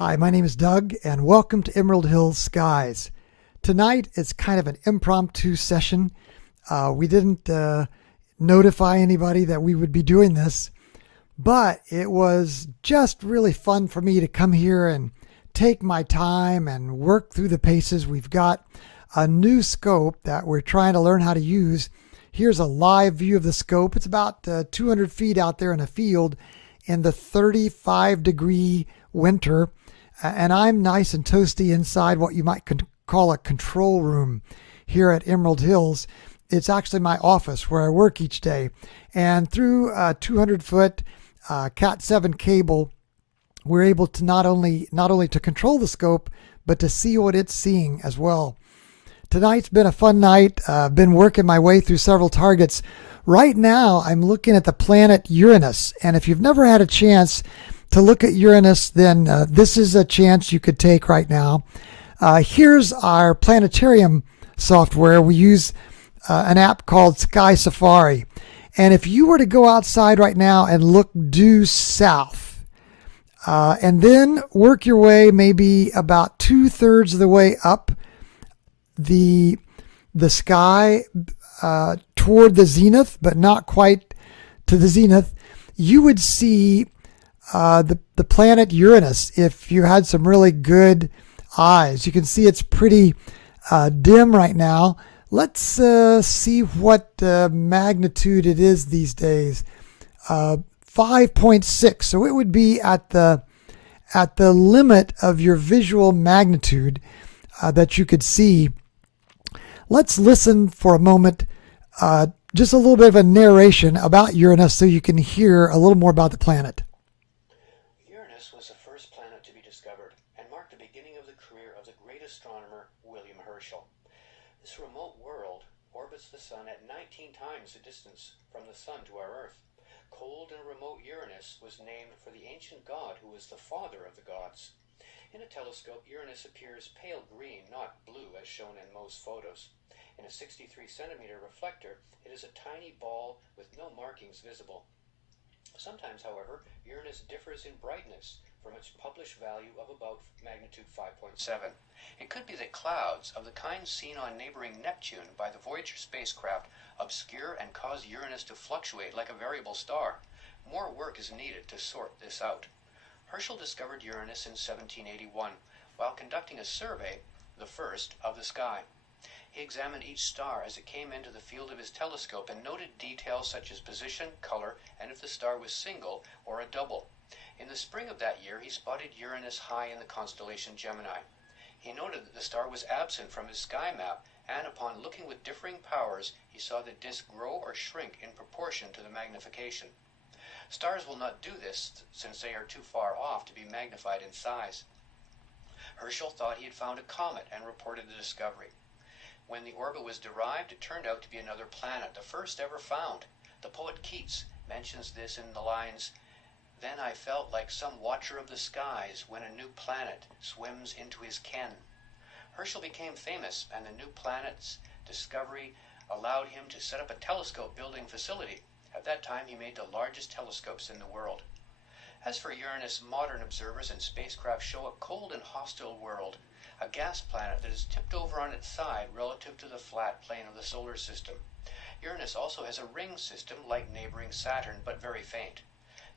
Hi, my name is Doug, and welcome to Emerald Hills Skies. Tonight it's kind of an impromptu session. We didn't notify anybody that we would be doing this, but it was just really fun for me to come here and take my time and work through the paces. We've got a new scope that we're trying to learn how to use. Here's a live view of the scope. It's about 200 feet out there in a field in the 35-degree winter. And I'm nice and toasty inside what you might call a control room here at Emerald Hills. It's actually my office where I work each day. And through a 200-foot Cat 7 cable, we're able to not only to control the scope, but to see what it's seeing as well. Tonight's been a fun night. I've been working my way through several targets. Right now, I'm looking at the planet Uranus. And if you've never had a chance to look at Uranus, then this is a chance you could take right now. Here's our planetarium software. We use an app called Sky Safari. And if you were to go outside right now and look due south, and then work your way maybe about 2/3 of the way up the sky toward the zenith, but not quite to the zenith, you would see the planet Uranus if you had some really good eyes. You can see it's pretty dim right now. Let's see what magnitude it is these days. 5.6. So it would be at the limit of your visual magnitude that you could see. Let's listen for a moment, just a little bit of a narration about Uranus so you can hear a little more about the planet. Uranus was the first planet to be discovered and marked the beginning of the career of the great astronomer William Herschel. This remote world orbits the sun at 19 times the distance from the sun to our Earth. Cold and remote Uranus was named for the ancient god who was the father of the gods. In a telescope, Uranus appears pale green, not blue as shown in most photos. In a 63-centimeter reflector, it is a tiny ball with no markings visible. Sometimes, however, Uranus differs in brightness from its published value of about magnitude 5.7. It could be that clouds of the kind seen on neighboring Neptune by the Voyager spacecraft obscure and cause Uranus to fluctuate like a variable star. More work is needed to sort this out. Herschel discovered Uranus in 1781 while conducting a survey, the first, of the sky. He examined each star as it came into the field of his telescope and noted details such as position, color, and if the star was single or a double. In the spring of that year, he spotted Uranus high in the constellation Gemini. He noted that the star was absent from his sky map, and upon looking with differing powers, he saw the disk grow or shrink in proportion to the magnification. Stars will not do this since they are too far off to be magnified in size. Herschel thought he had found a comet and reported the discovery. When the orbit was derived, it turned out to be another planet, the first ever found. The poet Keats mentions this in the lines, "Then I felt like some watcher of the skies when a new planet swims into his ken." Herschel became famous, and the new planet's discovery allowed him to set up a telescope building facility. At that time, he made the largest telescopes in the world. As for Uranus, modern observers and spacecraft show a cold and hostile world, a gas planet that is tipped over on its side relative to the flat plane of the solar system. Uranus also has a ring system like neighboring Saturn, but very faint.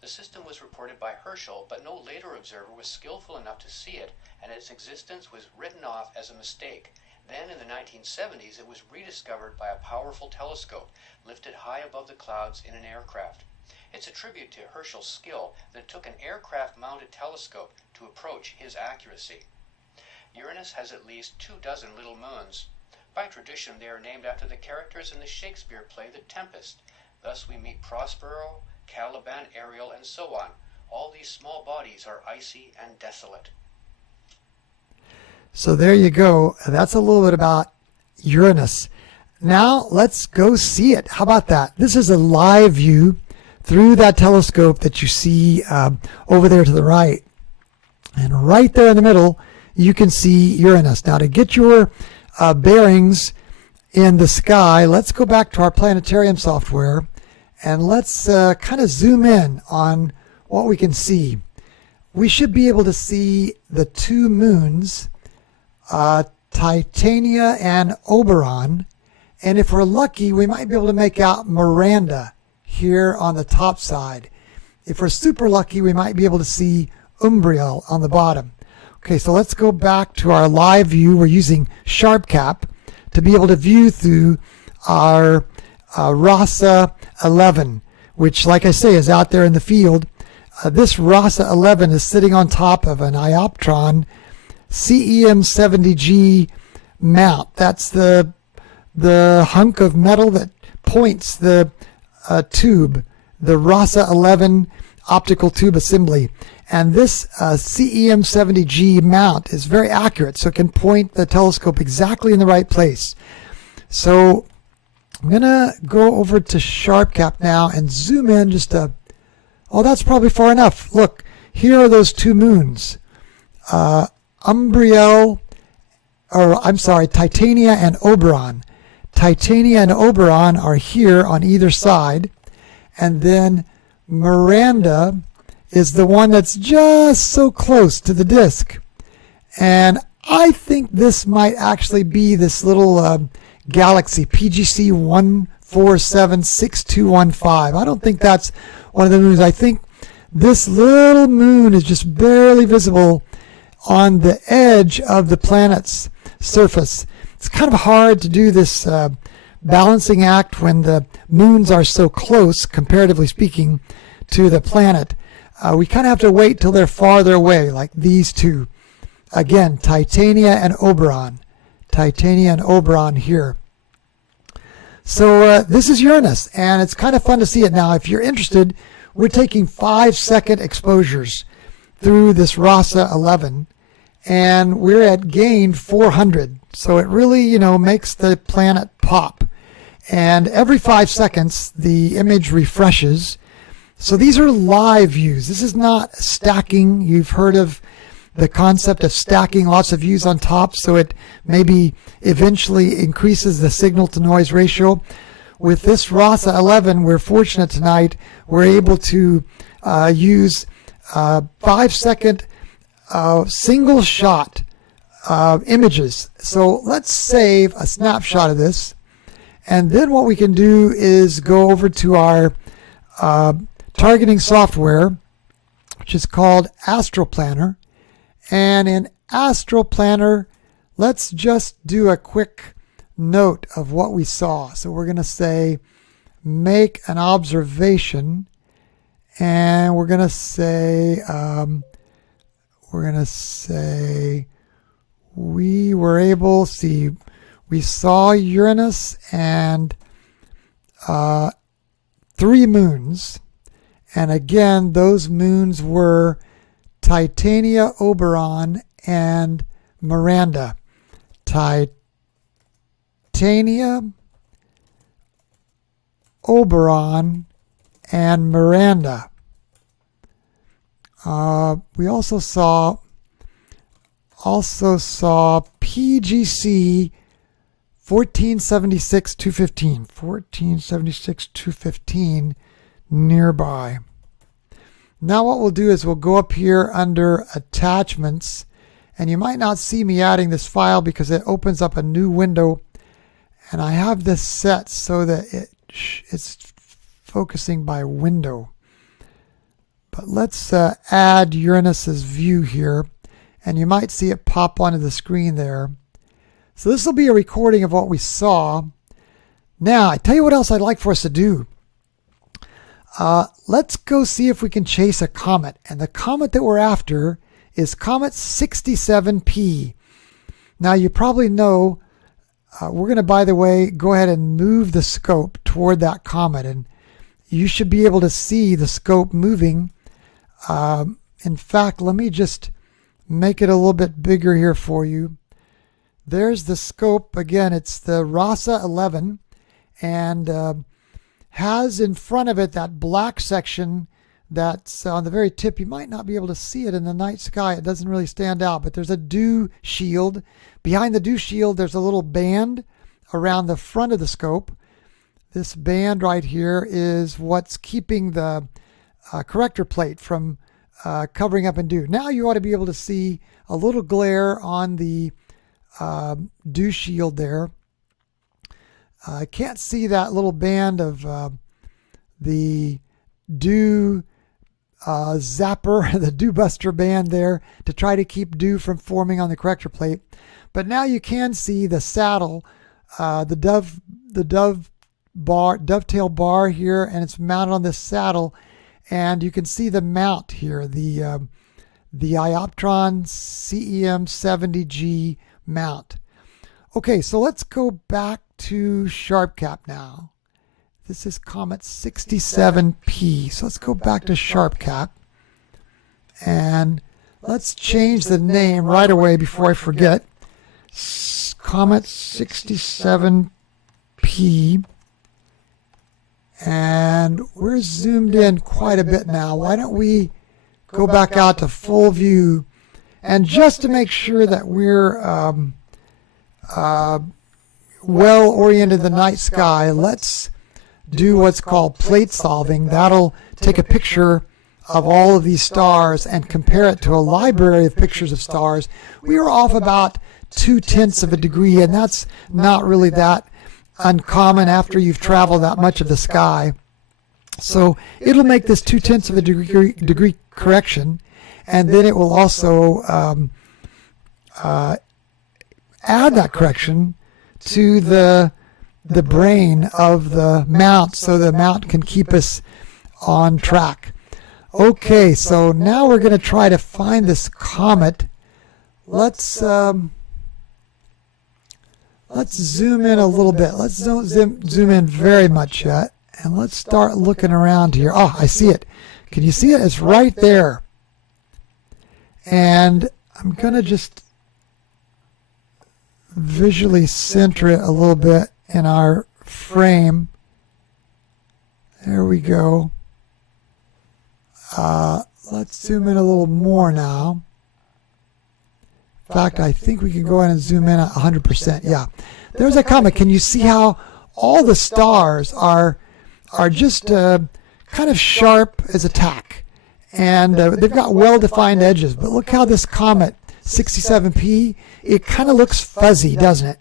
The system was reported by Herschel, but no later observer was skillful enough to see it, and its existence was written off as a mistake. Then, in the 1970s, it was rediscovered by a powerful telescope lifted high above the clouds in an aircraft. It's a tribute to Herschel's skill that it took an aircraft-mounted telescope to approach his accuracy. Uranus has at least 24 little moons. By tradition, they are named after the characters in the Shakespeare play The Tempest. Thus we meet Prospero, Caliban, Ariel, and so on. All these small bodies are icy and desolate. So there you go. That's a little bit about Uranus. Now let's go see it. How about that? This is a live view through that telescope that you see over there to the right. And right there in the middle, you can see Uranus. Now to get your bearings in the sky, let's go back to our planetarium software and let's kind of zoom in on what we can see. we should be able to see the two moons, Titania and Oberon. And if we're lucky, we might be able to make out Miranda here on the top side. If we're super lucky, we might be able to see Umbriel on the bottom. Okay, so let's go back to our live view. We're using SharpCap to be able to view through our RASA 11, which, like I say, is out there in the field. This RASA 11 is sitting on top of an Ioptron CEM70G mount. That's the hunk of metal that points the tube, the RASA 11 optical tube assembly. And this CEM70G mount is very accurate, so it can point the telescope exactly in the right place. So I'm going to go over to SharpCap now and zoom in just a... Oh, that's probably far enough. Look, here are those two moons. Titania and Oberon. Titania and Oberon are here on either side. And then Miranda is the one that's just so close to the disk. And I think this might actually be this little galaxy, PGC 1476215. I don't think that's one of the moons. I think this little moon is just barely visible on the edge of the planet's surface. It's kind of hard to do this balancing act when the moons are so close, comparatively speaking, to the planet. We kind of have to wait till they're farther away, like these two. Again, Titania and Oberon. Titania and Oberon here. So this is Uranus, and it's kind of fun to see it now. If you're interested, we're taking 5-second exposures through this RASA 11, and we're at gain 400. So it really, makes the planet pop. And every 5 seconds, the image refreshes. So these are live views. This is not stacking. You've heard of the concept of stacking lots of views on top, so it maybe eventually increases the signal to noise ratio. With this RASA 11, we're fortunate tonight. We're able to use 5-second single shot images. So let's save a snapshot of this. And then what we can do is go over to our targeting software, which is called AstroPlanner. And in AstroPlanner, let's just do a quick note of what we saw. So we're going to say, make an observation. And we're going to say, we were able, we saw Uranus and 3 moons. And again, those moons were Titania, Oberon, and Miranda. Titania, Oberon, and Miranda. We also saw PGC 1476-215 nearby. Now what we'll do is we'll go up here under attachments, and you might not see me adding this file because it opens up a new window, and I have this set so that it's focusing by window. But let's add Uranus's view here, and you might see it pop onto the screen there. So this will be a recording of what we saw. Now, I tell you what else I'd like for us to do. Let's go see if we can chase a comet. And the comet that we're after is Comet 67P. Now, you probably know we're going to, by the way, go ahead and move the scope toward that comet. And you should be able to see the scope moving. In fact, let me just make it a little bit bigger here for you. There's the scope. Again, it's the RASA 11, and has in front of it that black section that's on the very tip. You might not be able to see it in the night sky. It doesn't really stand out, but there's a dew shield. Behind the dew shield, there's a little band around the front of the scope. This band right here is what's keeping the corrector plate from covering up in dew. Now you ought to be able to see a little glare on the dew shield there. I can't see that little band of the dew zapper, the dew buster band there to try to keep dew from forming on the corrector plate. But now you can see the saddle, the dovetail bar here, and it's mounted on this saddle, and you can see the mount here, the Ioptron CEM70G mount. Okay, so let's go back to SharpCap now. This is Comet 67P. So let's go back to SharpCap. And let's change the name right away before I forget. Comet 67P. And we're zoomed in quite a bit now. Why don't we go back out to full view? And just to make sure that we're well oriented in the night sky, let's do what's called plate solving. That'll take a picture of all of these stars and compare it to a library of pictures of stars. We are off about 0.2 of a degree, and that's not really that uncommon after you've traveled that much of the sky. So it'll make this 0.2 of a degree correction, and then it will also add that correction to the brain of the mount, so the mount can keep us on track. Okay, so now we're going to try to find this comet. Let's zoom in a little bit. Let's zoom in very much yet, and let's start looking around here. Oh, I see it. Can you see it? It's right there. And I'm going to just visually center it a little bit in our frame. There we go. Let's zoom in a little more now. In fact, I think we can go ahead and zoom in at 100%. Yeah, there's a comet. Can you see how all the stars are just kind of sharp as a tack, and they've got well-defined edges. But look how this comet 67P, it kind of looks fuzzy, doesn't it?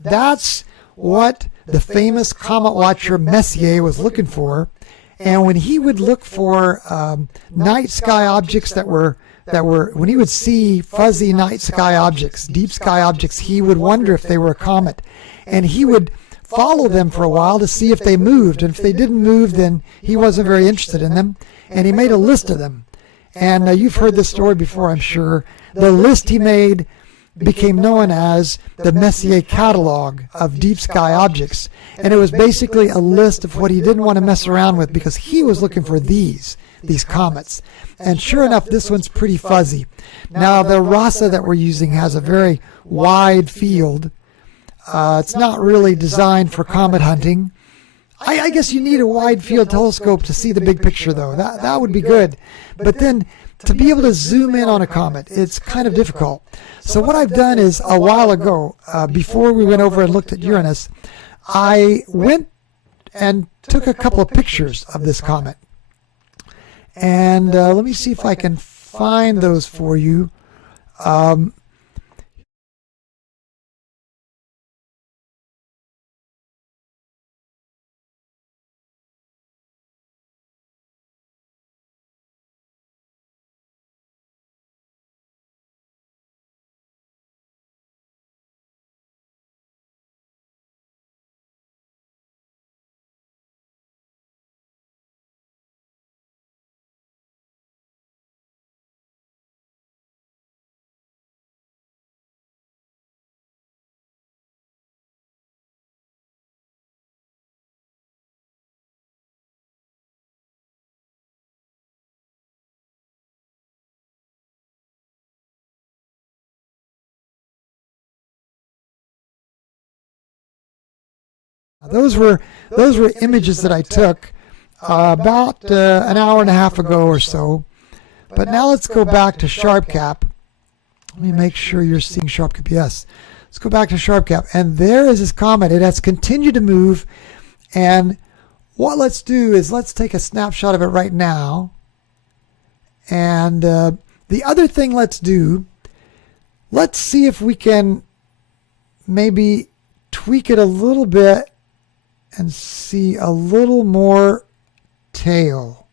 That's what the famous comet watcher Messier was looking for. And when he would look for night sky objects that were when he would see fuzzy night sky objects, deep sky objects, he would wonder if they were a comet, and he would follow them for a while to see if they moved, and if they didn't move, then he wasn't very interested in them, and he made a list of them. And you've heard this story before, I'm sure. The list he made became known as the Messier catalog of deep sky objects, and it was basically a list of what he didn't want to mess around with, because he was looking for these comets. And sure enough, this one's pretty fuzzy. Now the RASA that we're using has a very wide field. It's not really designed for comet hunting. I guess you need a wide field telescope to see the big picture, though. That would be good. But then to be able to zoom in on a comet, it's kind of difficult. So what I've done is, a while ago, before we went over and looked at Uranus, I went and took a couple of pictures of this comet. And let me see if I can find those for you. Those were images that I took about an hour and a half ago or so. But now let's go back to SharpCap. Let me make sure you're seeing SharpCap. Yes. Let's go back to SharpCap. And there is this comet. It has continued to move. And what let's do is let's take a snapshot of it right now. And the other thing let's do, let's see if we can maybe tweak it a little bit and see a little more tail.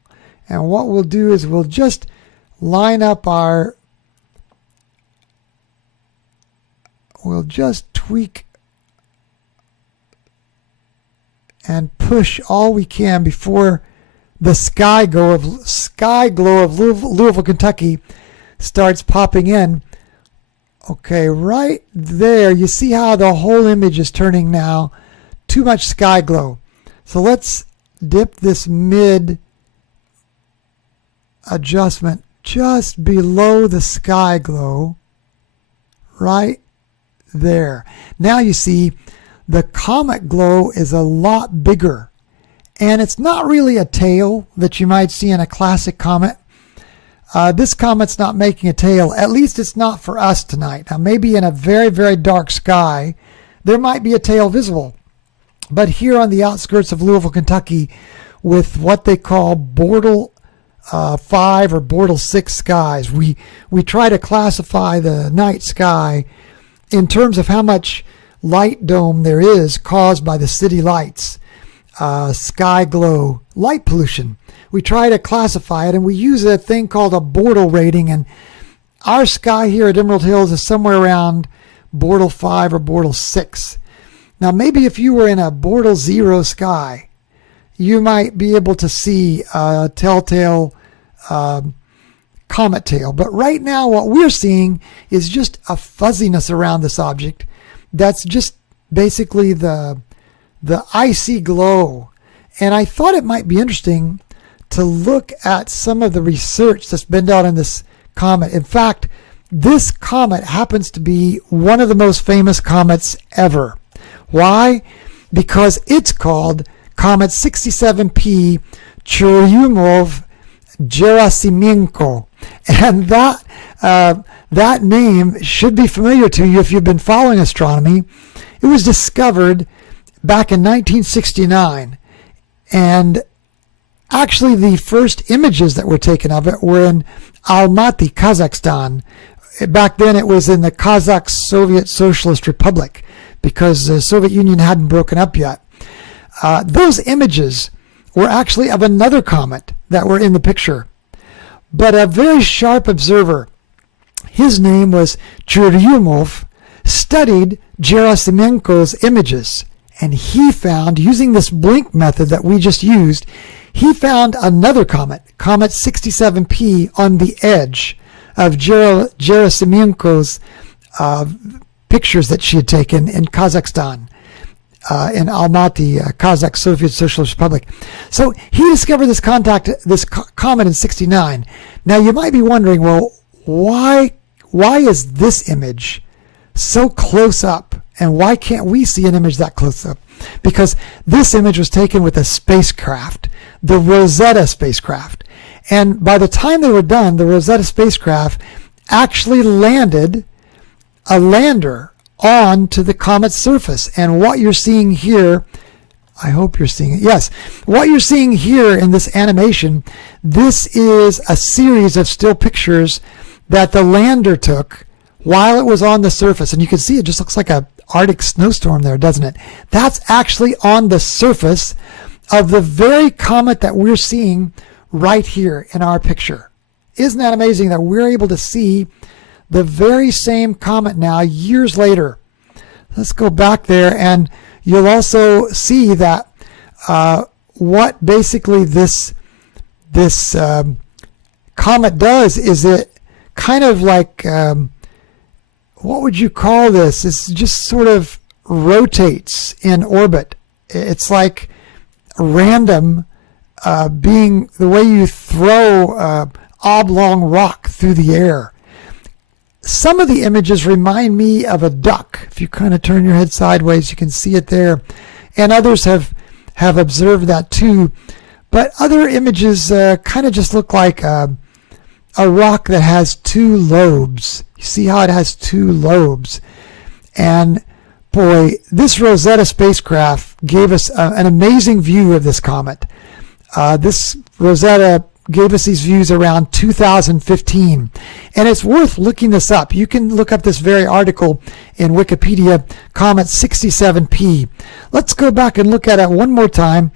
And what we'll do is we'll just line up we'll just tweak and push all we can before the sky glow of Louisville, Kentucky starts popping in. Okay, right there, you see how the whole image is turning now. Too much sky glow. So let's dip this mid adjustment just below the sky glow. Right there. Now you see the comet glow is a lot bigger. And it's not really a tail that you might see in a classic comet. This comet's not making a tail. At least it's not for us tonight. Now maybe in a very, very dark sky, there might be a tail visible. But here on the outskirts of Louisville, Kentucky, with what they call Bortle 5 or Bortle 6 skies, we try to classify the night sky in terms of how much light dome there is caused by the city lights. Sky glow, light pollution. We try to classify it, and we use a thing called a Bortle rating, and our sky here at Emerald Hills is somewhere around Bortle 5 or Bortle 6. Now maybe if you were in a Bortle 0 sky, you might be able to see a telltale comet tail. But right now what we're seeing is just a fuzziness around this object that's just basically the icy glow. And I thought it might be interesting to look at some of the research that's been done on this comet. In fact, this comet happens to be one of the most famous comets ever. Why? Because it's called Comet 67P Churyumov-Gerasimenko. And that name should be familiar to you if you've been following astronomy. It was discovered back in 1969, and actually the first images that were taken of it were in Almaty, Kazakhstan. Back then it was in the Kazakh Soviet Socialist Republic because the Soviet Union hadn't broken up yet. Those images were actually of another comet that were in the picture. But a very sharp observer, his name was Churyumov, studied Gerasimenko's images. And he found, using this blink method that we just used, he found another comet, Comet 67P, on the edge of Gerasimenko's pictures that she had taken in Kazakhstan, in Almaty, Kazakh Soviet Socialist Republic. So he discovered this comet in '69. Now you might be wondering, well, why is this image so close up? And why can't we see an image that close up? Because this image was taken with a spacecraft, the Rosetta spacecraft. And by the time they were done, the Rosetta spacecraft actually landed a lander onto the comet's surface. And what you're seeing here, I hope you're seeing it. Yes. What you're seeing here in this animation, this is a series of still pictures that the lander took while it was on the surface. And you can see it just looks like a Arctic snowstorm there, doesn't it? That's actually on the surface of the very comet that we're seeing right here in our picture. Isn't that amazing that we're able to see the very same comet now years later? Let's go back there, and you'll also see that what basically this comet does is it kind of like what would you call this? It's just sort of rotates in orbit. It's like random, being the way you throw oblong rock through the air. Some of the images remind me of a duck. If you kind of turn your head sideways, you can see it there. And others have observed that too. But other images kind of just look like a rock that has two lobes. You see how it has two lobes. And boy, this Rosetta spacecraft gave us an amazing view of this comet. This Rosetta gave us these views around 2015. And it's worth looking this up. You can look up this very article in Wikipedia, Comet 67P. Let's go back and look at it one more time.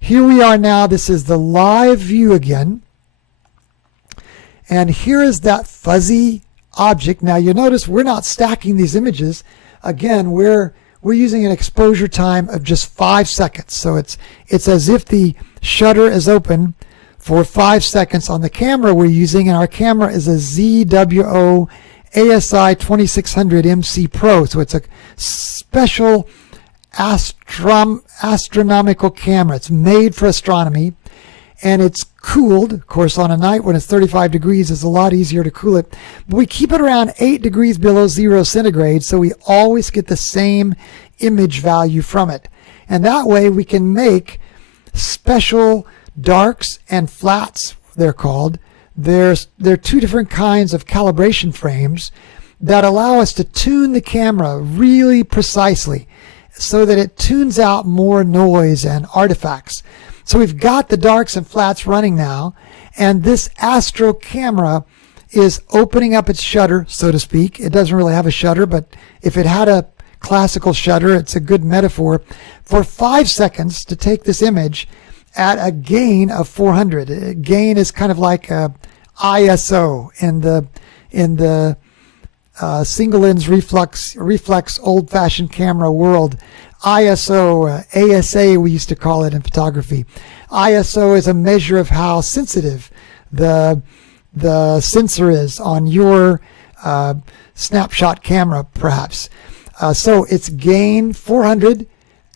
Here we are now. This is the live view again. And here is that fuzzy object. Now you notice we're not stacking these images. Again, we're using an exposure time of just 5 seconds. So it's as if the shutter is open for 5 seconds on the camera we're using, and our camera is a ZWO ASI 2600 MC Pro. So it's a special astronomical camera. It's made for astronomy, and it's cooled. Of course, on a night when it's 35 degrees, it's a lot easier to cool it. But we keep it around 8 degrees below 0 centigrade, so we always get the same image value from it. And that way we can make special darks and flats, they're called. There are two different kinds of calibration frames that allow us to tune the camera really precisely so that it tunes out more noise and artifacts. So we've got the darks and flats running now, and this Astro camera is opening up its shutter, so to speak. It doesn't really have a shutter, but if it had a classical shutter, it's a good metaphor, for 5 seconds to take this image at a gain of 400. Gain is kind of like a ISO in the single lens reflex old-fashioned camera world. ISO, ASA we used to call it in photography. ISO is a measure of how sensitive the sensor is on your snapshot camera, perhaps. So it's gain 400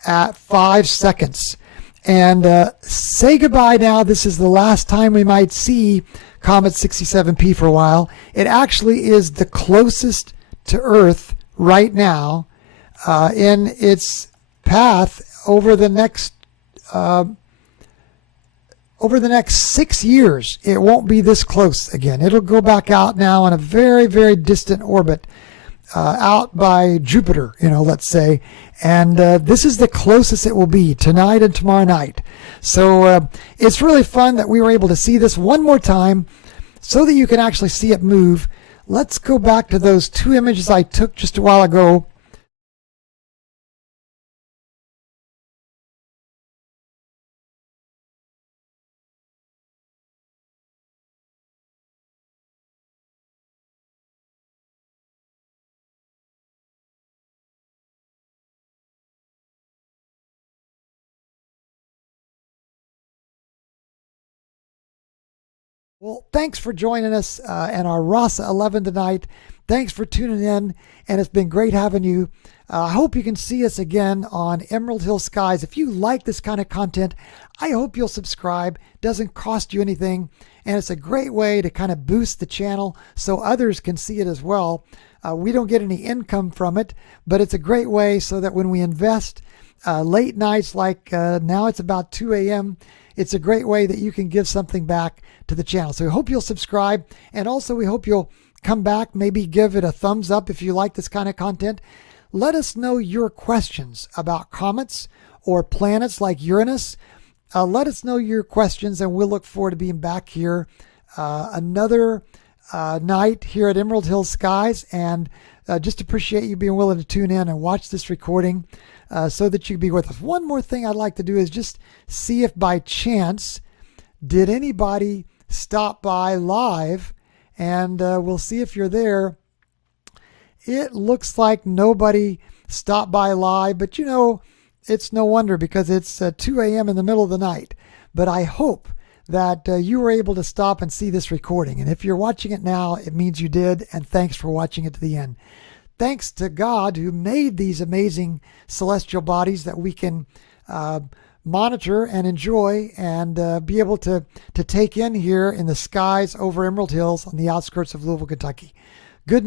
at 5 seconds. And say goodbye now. This is the last time we might see Comet 67P for a while. It actually is the closest to Earth right now in its path over the next 6 years. It won't be this close again. It'll go back out now in a very, very distant orbit out by Jupiter, let's say. And this is the closest it will be tonight and tomorrow night. So it's really fun that we were able to see this one more time so that you can actually see it move. Let's go back to those two images I took just a while ago. Well, thanks for joining us and our RASA 11 tonight. Thanks for tuning in, and it's been great having you. I hope you can see us again on Emerald Hill Skies. If you like this kind of content, I hope you'll subscribe. It doesn't cost you anything, and it's a great way to kind of boost the channel so others can see it as well. We don't get any income from it, but it's a great way so that when we invest late nights like now it's about 2 a.m., it's a great way that you can give something back to the channel. So we hope you'll subscribe, and also we hope you'll come back, maybe give it a thumbs up if you like this kind of content. Let us know your questions about comets or planets like Uranus. Let us know your questions, and we'll look forward to being back here another night here at Emerald Hill Skies, and just appreciate you being willing to tune in and watch this recording so that you can be with us. One more thing I'd like to do is just see if by chance did anybody stop by live, and we'll see if you're there. It looks like nobody stopped by live, but it's no wonder because it's 2 a.m. in the middle of the night. But I hope that you were able to stop and see this recording. And if you're watching it now, it means you did, and thanks for watching it to the end. Thanks to God who made these amazing celestial bodies that we can monitor and enjoy and be able to take in here in the skies over Emerald Hills on the outskirts of Louisville, Kentucky.